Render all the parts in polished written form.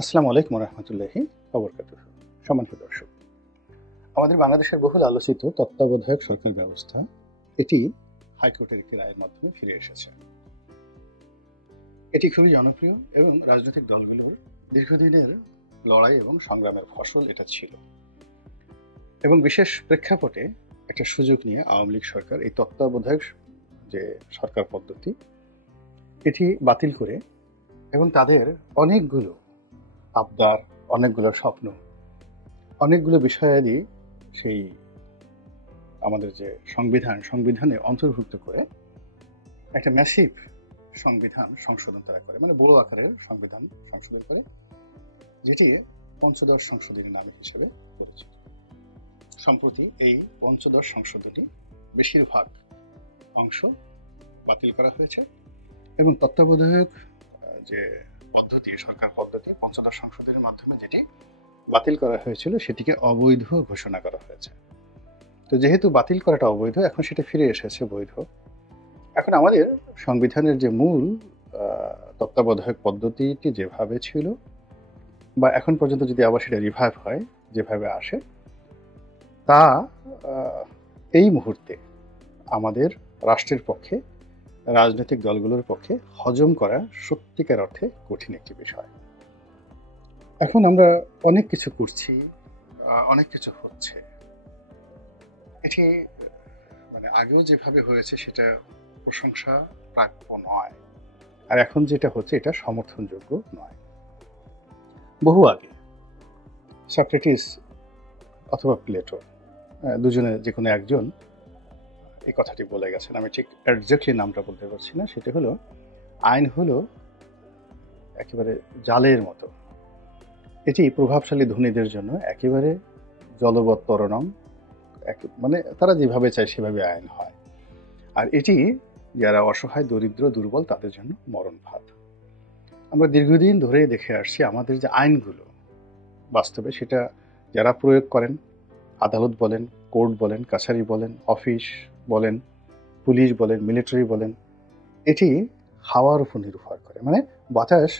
আসসালামু আলাইকুম রহমতুল্লাহি ওবরকাতুহ। সম্মানিত দর্শক, আমাদের বাংলাদেশের বহুল আলোচিত তত্ত্বাবধায়ক সরকার ব্যবস্থা এটি হাইকোর্টের একটি রায়ের মাধ্যমে ফিরে এসেছে। এটি খুবই জনপ্রিয় এবং রাজনৈতিক দলগুলোর দীর্ঘদিনের লড়াই এবং সংগ্রামের ফসল এটা ছিল। এবং বিশেষ প্রেক্ষাপটে একটা সুযোগ নিয়ে আওয়ামী লীগ সরকার এই তত্ত্বাবধায়ক যে সরকার পদ্ধতি এটি বাতিল করে এবং তাদের অনেকগুলো আবদার, অনেকগুলো স্বপ্ন, অনেকগুলো বিষয়াদি সেই আমাদের যে সংবিধানে অন্তর্ভুক্ত করে একটা ম্যাসিভ সংবিধান সংশোধন তারা করে, মানে বড় আকারের সংবিধান সংশোধন করে, যেটি পঞ্চদশ সংশোধনী নামে হিসেবে পরিচিত। সম্প্রতি এই পঞ্চদশ সংশোধনী বেশিরভাগ অংশ বাতিল করা হয়েছে এবং তত্ত্বাবধায়ক যে পদ্ধতি, সরকার পদ্ধতি পঞ্চদশ সংশোধনীর মাধ্যমে যেটি বাতিল করা হয়েছিল সেটিকে অবৈধ ঘোষণা করা হয়েছে। তো যেহেতু বাতিল করাটা অবৈধ, এখন সেটা ফিরে এসেছে বৈধ। এখন আমাদের সংবিধানের যে মূল তত্ত্বাবধায়ক পদ্ধতিটি যেভাবে ছিল বা এখন পর্যন্ত যদি আবার সেটা রিভাইভ হয়, যেভাবে আসে, তা এই মুহূর্তে আমাদের রাষ্ট্রের পক্ষে, রাজনৈতিক দলগুলোর পক্ষে হজম করা সত্যিকার অর্থে কঠিন একটি বিষয়। এখন আমরা অনেক কিছু করছি, অনেক কিছু হচ্ছে, এটি মানে আগেও যেভাবে হয়েছে সেটা প্রশংসা প্রাপ্য নয়, আর এখন যেটা হচ্ছে এটা সমর্থনযোগ্য নয়। বহু আগে সক্রেটিস অথবা প্লেটো, দুজনে যে কোনো একজন এই কথাটি বলে গেছেন। আমি ঠিক এক্স্যাক্টলি নামটা বলতে পারছি না। সেটা হলো, আইন হলো একেবারে জালের মতো, এটি প্রভাবশালী ধনীদের জন্য একেবারে জলবত্তরণম, মানে তারা যেভাবে চায় সেভাবে আইন হয়, আর এটি যারা অসহায়, দরিদ্র, দুর্বল তাদের জন্য মরণ ফাঁদ। আমরা দীর্ঘদিন ধরে দেখে আসছি আমাদের যে আইনগুলো বাস্তবে সেটা যারা প্রয়োগ করেন, আদালত বলেন, কোর্ট বলেন, কাছারি বলেন, অফিস বলেন, পুলিশ বলেন, মিলিটারি বলেন, এটি হাওয়ার উপর নির্ভর করে। মানে বাতাস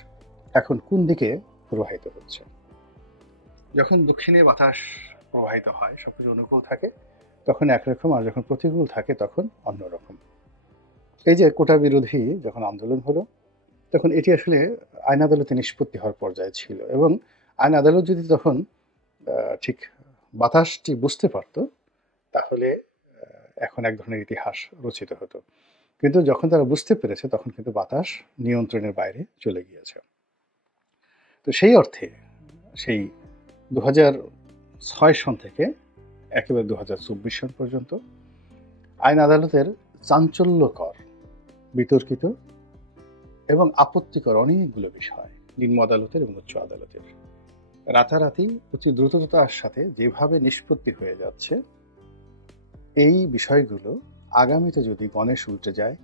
এখন কোন দিকে প্রবাহিত হচ্ছে। যখন দক্ষিণে বাতাস প্রবাহিত হয়, সবকিছু অনুকূল থাকে, তখন একরকম, আর যখন প্রতিকূল থাকে তখন অন্যরকম। এই যে কোটা বিরোধী যখন আন্দোলন হলো, তখন এটি আসলে আইন আদালতে নিষ্পত্তি হওয়ার পর্যায়ে ছিল, এবং আইন আদালত যদি তখন ঠিক বাতাসটি বুঝতে পারত, তাহলে এখন এক ধরনের ইতিহাস রচিত হতো। কিন্তু যখন তারা বুঝতে পেরেছে, তখন কিন্তু বাতাস নিয়ন্ত্রণের বাইরে চলে গিয়েছে। তো সেই অর্থে সেই 2006 সন থেকে একেবারে 2024 সন পর্যন্ত আইন আদালতের চাঞ্চল্যকর, বিতর্কিত এবং আপত্তিকর অনেকগুলো বিষয়, নিম্ন আদালতের এবং উচ্চ আদালতের, রাতারাতি অতি দ্রুততার সাথে যেভাবে নিষ্পত্তি হয়ে যাচ্ছে, এই বিষয়গুলো আগামীতে যদি গণেশ উল্টে যায়,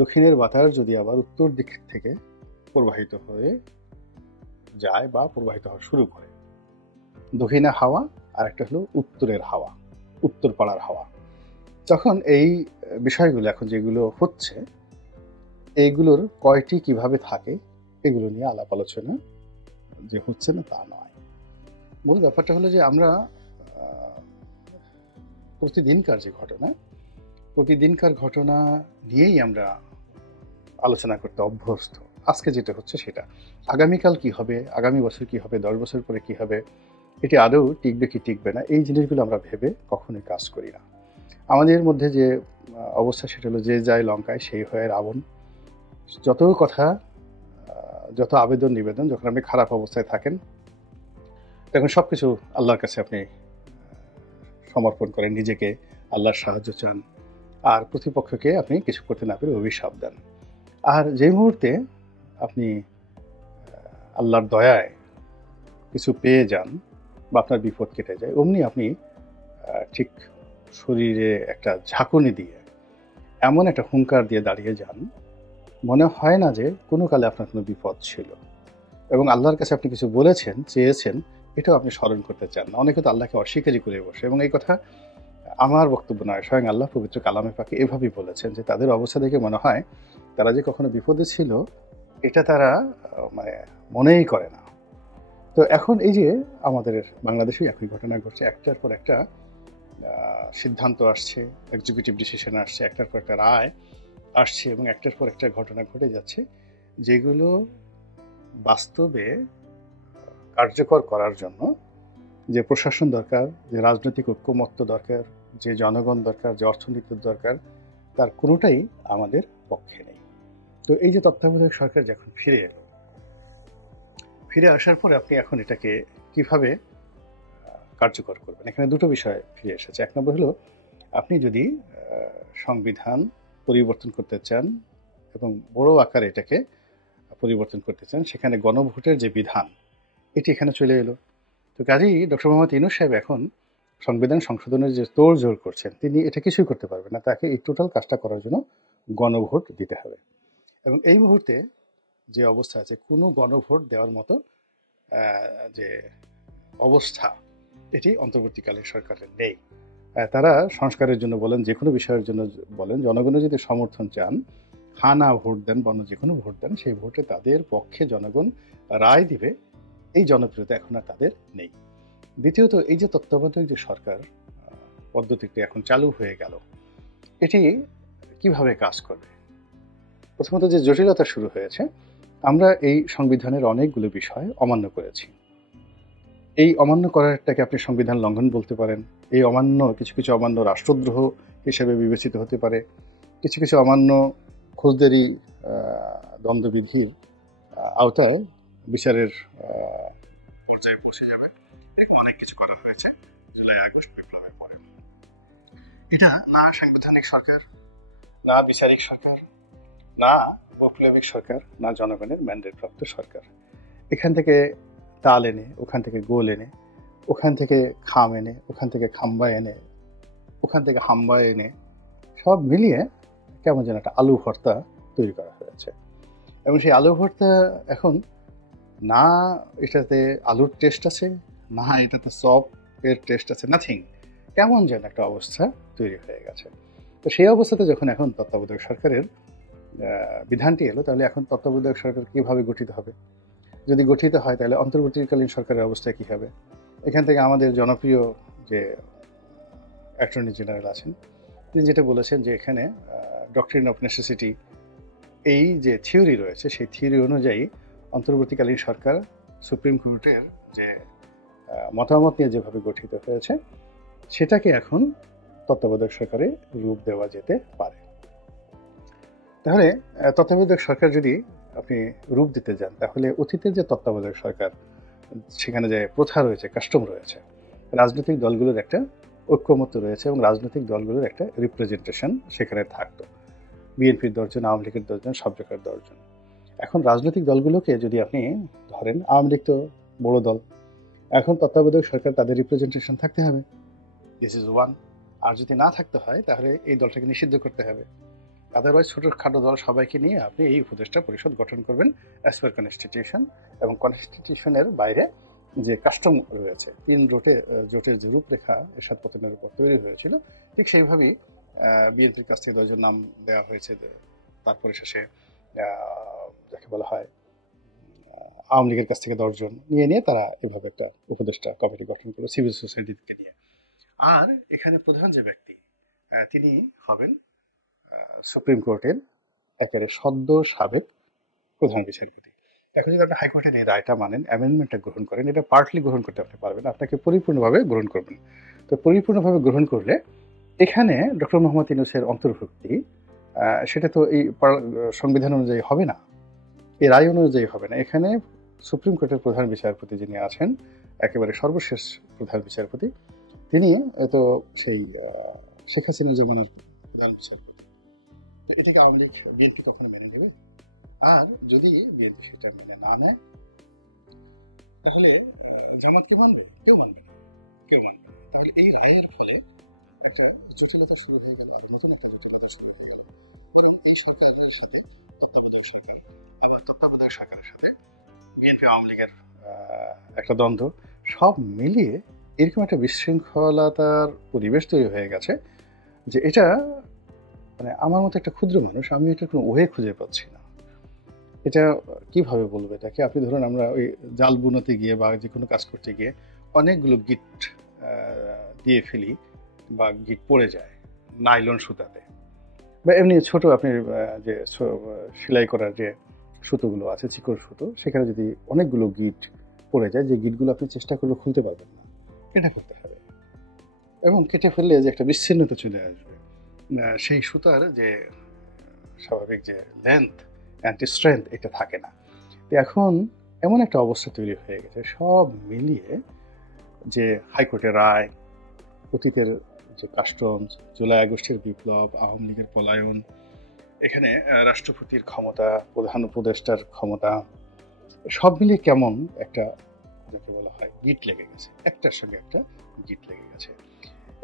দক্ষিণের বাতাস যদি আবার উত্তর দিক থেকে প্রবাহিত হয়ে যায় বা প্রবাহিত হওয়া শুরু করে, দক্ষিণে হাওয়া আর একটা হলো উত্তরের হাওয়া, উত্তর পাড়ার হাওয়া, তখন এই বিষয়গুলো এখন যেগুলো হচ্ছে, এইগুলোর কয়টি কিভাবে থাকে এগুলো নিয়ে আলাপ আলোচনা যে হচ্ছে না তা নয়। মূল ব্যাপারটা হলো যে আমরা প্রতিদিনকার ঘটনা নিয়েই আমরা আলোচনা করতে অভ্যস্ত। আজকে যেটা হচ্ছে সেটা, আগামীকাল কি হবে, আগামী বছর কি হবে, 10 বছর পরে কি হবে, এটি আদৌ টিকবে কি টিকবে না, এই জিনিসগুলো আমরা ভেবে কখনোই কাজ করি না। আমাদের মধ্যে যে অবস্থা সেটা হলো, যে যায় লঙ্কায় সেই হয়ে রাবণ। যত কথা, যত আবেদন নিবেদন, যখন আপনি খারাপ অবস্থায় থাকেন তখন সব কিছু আল্লাহর কাছে আপনি সমর্পণ করেন, নিজেকে আল্লাহর সাহায্য চান, আর প্রতিপক্ষকে আপনি কিছু করতে না পেরে অভিশাপ দেন। আর যে মুহূর্তে আপনি আল্লাহর দয়ায় কিছু পেয়ে যান বা আপনার বিপদ কেটে যায়, অমনি আপনি ঠিক শরীরে একটা ঝাঁকুনি দিয়ে, এমন একটা হুঙ্কার দিয়ে দাঁড়িয়ে যান, মনে হয় না যে কোনো কালে আপনার কোনো বিপদ ছিল, এবং আল্লাহর কাছে আপনি কিছু বলেছেন, চেয়েছেন, এটাও আপনি স্মরণ করতে চান না। অনেকে তো আল্লাহকে অস্বীকারই করে বসে, এবং এই কথা আমার বক্তব্য নয়, স্বয়ং আল্লাহ পবিত্র কালামে পাকে এভাবেই বলেছেন যে তাদের অবস্থা দেখে মনে হয় তারা যে কখনো বিপদে ছিল এটা তারা মানে মনেই করে না। তো এখন এই যে আমাদের বাংলাদেশেই একই ঘটনা ঘটছে, একটার পর একটা সিদ্ধান্ত আসছে, এক্সিকিউটিভ ডিসিশন আসছে, একটার পর একটা রায় আসছে এবং একটার পর একটা ঘটনা ঘটে যাচ্ছে, যেগুলো বাস্তবে কার্যকর করার জন্য যে প্রশাসন দরকার, যে রাজনৈতিক ঐক্যমত্য দরকার, যে জনগণ দরকার, যে অর্থনীতির দরকার, তার কোনোটাই আমাদের পক্ষে নেই। তো এই যে তত্ত্বাবধায়ক সরকার যখন ফিরে আসার পরে আপনি এখন এটাকে কিভাবে কার্যকর করবেন, এখানে দুটো বিষয় ফিরে এসেছে। এক নম্বর হলো, আপনি যদি সংবিধান পরিবর্তন করতে চান এবং বড় আকারে এটাকে পরিবর্তন করতে চান, সেখানে গণভোটের যে বিধান এটি এখানে চলে এলো। তো কাজেই ডক্টর মোহাম্মদ ইউনূস সাহেব এখন সংবিধান সংশোধনের যে তোড়জোড় করছেন, তিনি এটা কিছুই করতে পারবেন না। তাকে এই টোটাল কাজটা করার জন্য গণভোট দিতে হবে। এবং এই মুহূর্তে যে অবস্থা আছে, কোনো গণভোট দেওয়ার মতো যে অবস্থা, এটি অন্তর্বর্তীকালীন সরকারের নেই। তারা সংস্কারের জন্য বলেন, যে কোনো বিষয়ের জন্য বলেন, জনগণের যদি সমর্থন চান, না ভোট দেন, বন্য যে কোনো ভোট দেন, সেই ভোটে তাদের পক্ষে জনগণ রায় দিবে, এই জনপ্রিয়তা এখন আর তাদের নেই। দ্বিতীয়ত, এই যে তত্ত্বাবধায়ক যে সরকার পদ্ধতিটি এখন চালু হয়ে গেল, এটি কিভাবে কাজ করবে? প্রথমত যে জটিলতা শুরু হয়েছে, আমরা এই সংবিধানের অনেকগুলো বিষয় অমান্য করেছি। এই অমান্য করাটাকে আপনি সংবিধান লঙ্ঘন বলতে পারেন। এই অমান্য, কিছু কিছু অমান্য রাষ্ট্রদ্রোহ হিসেবে বিবেচিত হতে পারে, কিছু কিছু অমান্য ফৌজদারি দ্বন্দ্ববিধির আওতায় বিচারের পর্যায়ে পৌঁছে যাবে। এরকম অনেক কিছু করা হয়েছে জুলাই আগস্ট বিপ্লবের পরে। এটা না সাংবিধানিক সরকার, না বিচারিক সরকার, না বৈপ্লবিক সরকার, না জনগণের ম্যান্ডেট প্রাপ্ত সরকার। এখান থেকে তাল এনে, ওখান থেকে গোল এনে, ওখান থেকে খাম এনে, ওখান থেকে খাম্বা এনে, ওখান থেকে হাম্বা এনে, সব মিলিয়ে কেমন যেন একটা আলু ভর্তা তৈরি করা হয়েছে। এবং সেই আলু ভর্তা এখন না এটাতে আলুর টেস্ট আছে, না এটাতে চপ এর টেস্ট আছে, নাথিং। কেমন যেন একটা অবস্থা তৈরি হয়ে গেছে। তো সেই অবস্থাতে যখন এখন তত্ত্বাবধায়ক সরকারের বিধানটি এলো, তাহলে এখন তত্ত্বাবধায়ক সরকার কিভাবে গঠিত হবে? যদি গঠিত হয়, তাহলে অন্তর্বর্তীকালীন সরকারের অবস্থা কী হবে? এখান থেকে আমাদের জনপ্রিয় যে অ্যাটর্নি জেনারেল আছেন, তিনি যেটা বলেছেন যে এখানে ডক্ট্রিন অফ নেসেসিটি, এই যে থিওরি রয়েছে, সেই থিওরি অনুযায়ী অন্তর্বর্তীকালীন সরকার সুপ্রিম কোর্টের যে মতামত নিয়ে যেভাবে গঠিত হয়েছে, সেটাকে এখন তত্ত্বাবধায়ক সরকারে রূপ দেওয়া যেতে পারে। তাহলে তত্ত্বাবধায়ক সরকার যদি আপনি রূপ দিতে যান, তাহলে অতীতের যে তত্ত্বাবধায়ক সরকার, সেখানে যে প্রথা রয়েছে, কাস্টম রয়েছে, রাজনৈতিক দলগুলোর একটা ঐক্যমত্য রয়েছে এবং রাজনৈতিক দলগুলোর একটা রিপ্রেজেন্টেশন সেখানে থাকতো। বিএনপির 10 জন, আওয়ামী লীগের 10 জন, সব জায়গার 10 জন। এখন রাজনৈতিক দলগুলোকে যদি আপনি ধরেন, আওয়ামী লীগ তো বড় দল, এখন তত্ত্বাবধায়ক সরকার তাদের রিপ্রেজেন্টেশন থাকতে হবে, দিস ইজ ওয়ান। আর যদি না থাকতে হয়, তাহলে এই দলটাকে নিষিদ্ধ করতে হবে। আদারওয়াইজ ছোটখাটো দল সবাইকে নিয়ে আপনি এই উপদেষ্টা পরিষদ গঠন করবেন অ্যাজ পার কনস্টিটিউশন। এবং কনস্টিটিউশনের বাইরে যে কাস্টম রয়েছে, 3 জোটের যে রূপরেখা এরশাদ পতনের উপর তৈরি হয়েছিল, ঠিক সেইভাবেই বিএনপির কাছ থেকে 10 জন নাম দেওয়া হয়েছে। তারপরে শেষে যাকে বলা হয় আওয়ামী লীগের কাছ থেকে 10 জন নিয়ে তারা এভাবে একটা উপদেষ্টা কমিটি গঠন করলো সিভিল সোসাইটিকে নিয়ে। আর এখানে প্রধান যে ব্যক্তি, তিনি হবেন সুপ্রিম কোর্টের একেবারে সদ্য সাবেক প্রধান বিচারপতি। এখন যদি আপনি হাইকোর্টের এই রায়টা মানেন, অ্যামেন্ডমেন্টটা গ্রহণ করেন, এটা পার্টলি গ্রহণ করতে আপনি পারবেন, আপনাকে পরিপূর্ণভাবে গ্রহণ করবেন। তো পরিপূর্ণভাবে গ্রহণ করলে এখানে ডক্টর মোহাম্মদ ইউনূসের অন্তর্ভুক্তি, সেটা তো এই সংবিধান অনুযায়ী হবে না, এই রায় অনুযায়ী হবে না। এখানে সুপ্রিম কোর্টের প্রধান বিচারপতি যিনি আছেন, একেবারে সর্বশেষ প্রধান বিচারপতি, তিনি তো সেই শেখ হাসিনা জমানার প্রধান বিচারপতি। তো এটাকে আওয়ামী লীগ, বিএনপি কখনো মেনে নেবে? আর যদি বিএনপি সেটা মেনে না নেয়, তাহলে জামাত কি মানবে? কেউ মানবে না, কেউ মানবে না। তাহলে এই রায়ের ফলে একটা জটিলতা শুরু হয়ে গেল, আর নতুন একটা জটিলতা শুরু হয়ে গেল। এবং এই সরকারের সাথে তত্ত্বাবধায়ক সরকার, এবং তত্ত্বাবধায়ক সরকারের সাথে বিএনপি আওয়ামী লীগের একটা দ্বন্দ্ব, সব মিলিয়ে এরকম একটা বিশৃঙ্খলতার পরিবেশ তৈরি হয়ে গেছে, যে এটা মানে আমার মতো একটা ক্ষুদ্র মানুষ, আমি এটার কোনো ওয়ে খুঁজে পাচ্ছি না। এটা কিভাবে বলবো এটাকে? আপনি ধরুন আমরা ওই জাল বুনতে গিয়ে বা যে কোনো কাজ করতে গিয়ে অনেকগুলো গিট দিয়ে ফেলি বা গিট পড়ে যায় নাইলন সুতাতে, বা এমনি ছোট আপনি যে সেলাই করার যে সুতোগুলো আছে, চিকন সুতো, সেখানে যদি অনেকগুলো গিট পড়ে যায়, যে গিটগুলো আপনি চেষ্টা করলে খুলতে পারবেন না, এটা করতে হবে। এবং কেটে ফেললে যে একটা বিচ্ছিন্নতা চলে আসবে, সেই সুতার যে স্বাভাবিক যে লেন্থ অ্যান্টি স্ট্রেংথ এটা থাকে না। তো এখন এমন একটা অবস্থা তৈরি হয়ে গেছে, সব মিলিয়ে যে হাইকোর্টের রায়, অতীতের যে কাস্টমস, জুলাই আগস্টের বিপ্লব, আওয়ামী লীগের পলায়ন, এখানে রাষ্ট্রপতির ক্ষমতা, প্রধান উপদেষ্টার ক্ষমতা, সব মিলিয়ে কেমন একটা, যাকে বলা হয়, গিট লেগে গেছে, একটার সঙ্গে একটা গিট লেগে গেছে।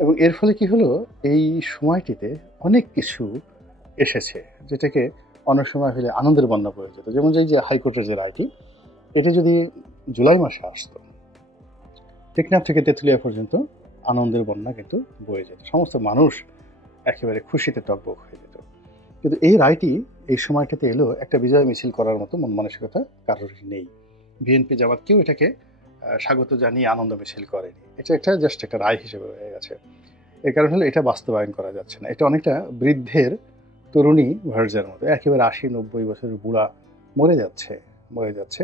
এবং এর ফলে কি হলো, এই সময়টিতে অনেক কিছু এসেছে যেটাকে অনেক সময় হলে আনন্দের বন্যা পড়ে যেত। যেমন যে হাইকোর্টের যে রায়টি, এটা যদি জুলাই মাসে আসতো, টেকনাফ থেকে তেঁতুলিয়া পর্যন্ত আনন্দের বন্যা কিন্তু বয়ে যেত, সমস্ত মানুষ একেবারে খুশিতে টকবক হয়ে যেত। কিন্তু এই রায়টি এই সময়টাতে এলো, একটা বিজয় মিছিল করার মতো মন মানসিকতা কারোরই নেই। বিএনপি জামাত কেউ এটাকে স্বাগত জানিয়ে আনন্দ মিছিল করেনি। এটা একটা জাস্ট একটা রায় হিসেবে হয়ে গেছে। এর কারণ হলো এটা বাস্তবায়ন করা যাচ্ছে না। এটা অনেকটা বৃদ্ধের তরুণী ভার্জার মতো, একেবারে 80-90 বছরের বুড়া মরে যাচ্ছে।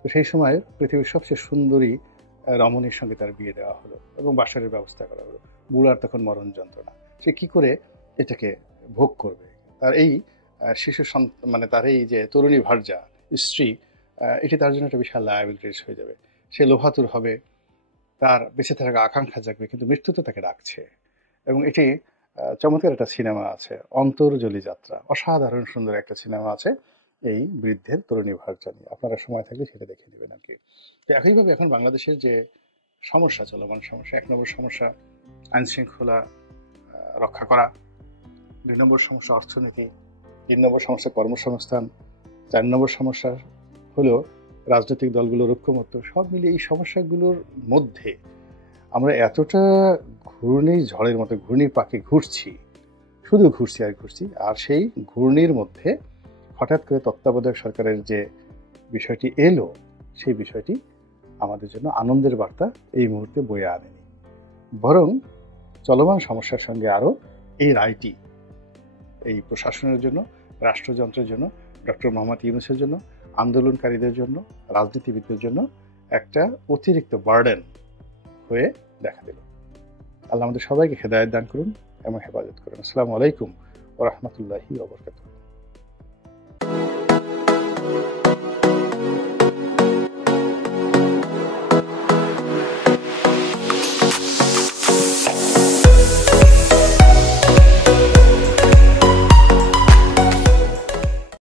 তো সেই সময় পৃথিবীর সবচেয়ে সুন্দরী রমণীর সঙ্গে তার বিয়ে দেওয়া হলো এবং বাসরের ব্যবস্থা করা হলো। বুড়ার তখন মরণ যন্ত্রণা, সে কি করে এটাকে ভোগ করবে? তার এই শিশু মানে তার এই যে তরুণী ভার্যা স্ত্রী, এটি তার জন্য একটা বিশাল লায়াবিলিটিস হয়ে যাবে। সে লোভাতুর হবে, তার বেঁচে থাকার আকাঙ্ক্ষা জাগবে, কিন্তু মৃত্যু তো তাকে ডাকছে। এবং এটি চমৎকার একটা সিনেমা আছে, অন্তর্জলি যাত্রা, অসাধারণ সুন্দর একটা সিনেমা আছে এই বৃদ্ধের তরুণী ভার্যা নিয়ে। আপনারা সময় থাকলে সেটা দেখে নেবেন আর কি। তো একইভাবে এখন বাংলাদেশের যে সমস্যা, চলমান সমস্যা, 1 নম্বর সমস্যা আইন শৃঙ্খলা রক্ষা করা, 2 নম্বর সমস্যা অর্থনীতি, 3 নম্বর সমস্যা কর্মসংস্থান, 4 নম্বর সমস্যা হলো রাজনৈতিক দলগুলোর ঐক্যমত্য। সব মিলিয়ে এই সমস্যাগুলোর মধ্যে আমরা এতটা ঘূর্ণির ঝড়ের মতো ঘূর্ণির পাকে ঘুরছি, শুধু ঘুরছি আর ঘুরছি। আর সেই ঘূর্ণির মধ্যে হঠাৎ করে তত্ত্বাবধায়ক সরকারের যে বিষয়টি এলো, সেই বিষয়টি আমাদের জন্য আনন্দের বার্তা এই মুহূর্তে বয়ে আনেনি, বরং চলমান সমস্যার সঙ্গে আরও এই রায়টি এই প্রশাসনের জন্য, রাষ্ট্রযন্ত্রের জন্য, ডক্টর মোহাম্মদ ইউনূসের জন্য, আন্দোলনকারীদের জন্য, রাজনীতিবিদদের জন্য একটা অতিরিক্ত বার্ডেন হয়ে দেখা দিল। আল্লাহ আমাদের সবাইকে হেদায়েত দান করুন এবং হেফাজত করুন। আসসালামু আলাইকুম ওয়া রাহমাতুল্লাহি ওয়া বারাকাতুহু।